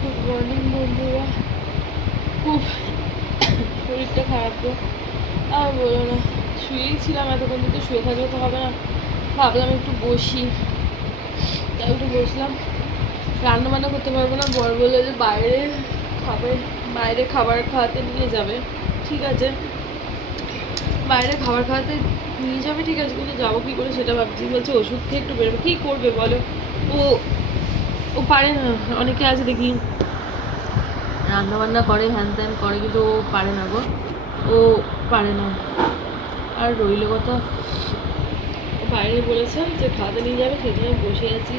Good morning বন্ধুরা। খুব শরীরটা খারাপ গো। আর বলো না শুয়েই ছিলাম এতক্ষণ থেকে শুয়ে থাকলে তো হবে না। ভাবলাম একটু বসি। তাই একটু বসলাম। রান্না বান্না করতে পারব না। বর বলল যে বাইরে খাবে বাইরে খাবার খাওয়াতে নিয়ে যাবে, ঠিক আছে? বাইরে খাবার খাওয়াতে নিয়ে যাবে, ঠিক আছে, কিন্তু যাব কী করে সেটা ভাবছি। বলছে, ওষুধ খেয়ে একটু বেরোবো। কী করবে বলো? ও ও পারে না অনেকে আছে দেখি। রান্না বান্না করে হ্যান ত্যান করে কিন্তু ও পারে না গো। ও পারে না। আর রইল কথা ও বাইরে বলেছে যে খাওয়াতে নিয়ে যাবে সেই জন্য বসে আছি।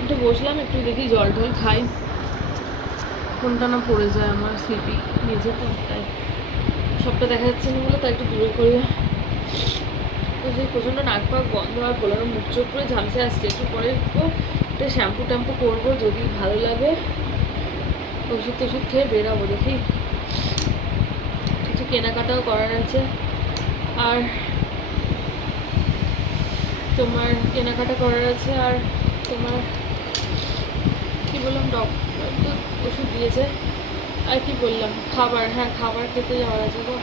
একটু বসলাম একটু দেখি জল টল খাই। কোনটা না পড়ে যায় আমার স্লিপি নিজে তো তাই। সবটা দেখা যাচ্ছে না বলে তাই একটু দূরে করে। সেই প্রচণ্ড নাক পাক বন্ধ আর বলার মুখ চোখ করে ঝামসে আসছে। একটু পরে একটা শ্যাম্পু ট্যাম্পু করব যদি ভালো লাগে। ওষুধ টষুধ খেয়ে বেরাবো দেখি। কিছু কেনাকাটাও করার আছে। আর তোমার কেনাকাটা করার আছে আর তোমার কি বললাম ডক্টর তো ওষুধ দিয়েছে। আর কি বললাম, খাবার হ্যাঁ খাবার খেতে যাওয়ার আছে গো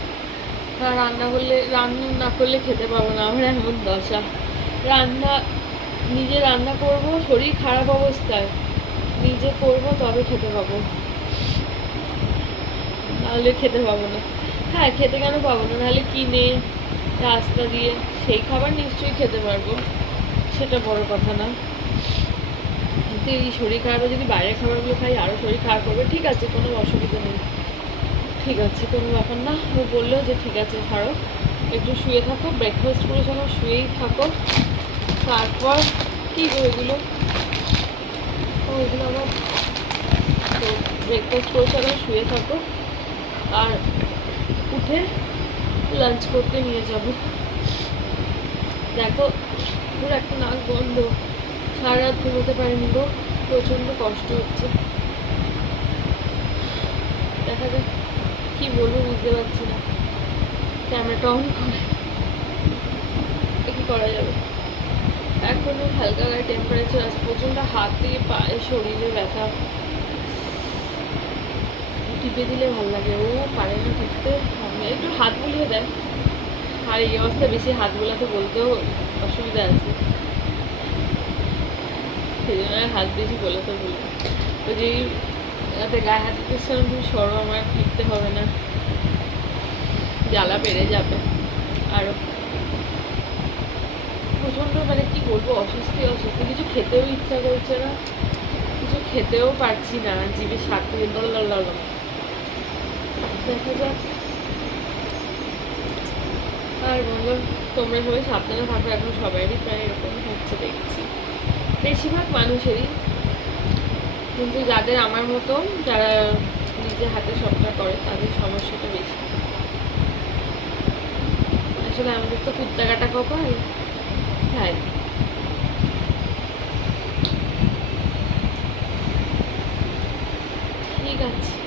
না, রান্না করলে, রান্না না করলে খেতে পাবো না, আমার এমন দশা। রান্না, নিজে রান্না করব, শরীর খারাপ অবস্থায়। নিজে করব, তবে খেতে পাবো। নাহলে খেতে পাবো না। হ্যাঁ খেতে কেন পাবো না? নাহলে কিনে, রাস্তা দিয়ে, সেই খাবার নিশ্চয়ই খেতে পারব। সেটা বড় কথা না। কিন্তু এই শরীর খারাপে যদি বাইরের খাবারগুলো খাই আরও শরীর খারাপ করবে, ঠিক আছে, কোনো অসুবিধা নেই। ঠিক আছে, কোনো ব্যাপার না। ও বলল যে ঠিক আছে, ছাড়ো। একটু শুয়ে থাকো ব্রেকফাস্ট করে যখন শুয়েই থাকো। তারপর কী গো এগুলো? ও, এগুলো আবার তো ব্রেকফাস্ট করে যখন শুয়ে থাকো। আর উঠে লাঞ্চ করতে নিয়ে যাব। দেখো পুরো একটা নাক বন্ধ। সারা রাত ঘুমোতে পারিনি গো, প্রচণ্ড কষ্ট হচ্ছে। দেখা যাক। কি বলব বুঝতে পারছি না। ক্যামেরাটা অন করে। কি করা যাবে? এখনও হালকা গায়ে টেম্পারেচার আছে, প্রচণ্ড হাত পায়ে শরীরে ব্যথা। টিপে দিলে ভালো লাগে। ও পারে না টিপতে। একটু হাত বুলিয়ে দেয় আর এই অবস্থায় বেশি হাত বোলাতে বলতেও অসুবিধা আছে। সেই জন্য হাত বেশি বোলাতে বলি ওই যে যাতে গায়ে হাত দিতে তুমি সরো, আমার টিপতে হবে না। জ্বালা বেড়ে যাবে আরও প্রচণ্ড মানে কি বলব, অস্বস্তি অস্বস্তি। কিছু খেতেও ইচ্ছা করছে না। কিছু খেতেও পারছি না। জিভে স্বাদ থেকে দল দেখা যাক। আর বলো, তোমরা সবাই সাবধানে থাকো। এখন সবাইরই প্রায় এরকম হচ্ছে, দেখছি। বেশিরভাগ মানুষেরই কিন্তু যাদের আমার মতো, যারা নিজে হাতে সবটা করে, তাদের সমস্যাটা বেশি। আসলে আমাদের তো কুত্তা কাটা কপাল। তাই। ঠিক আছে।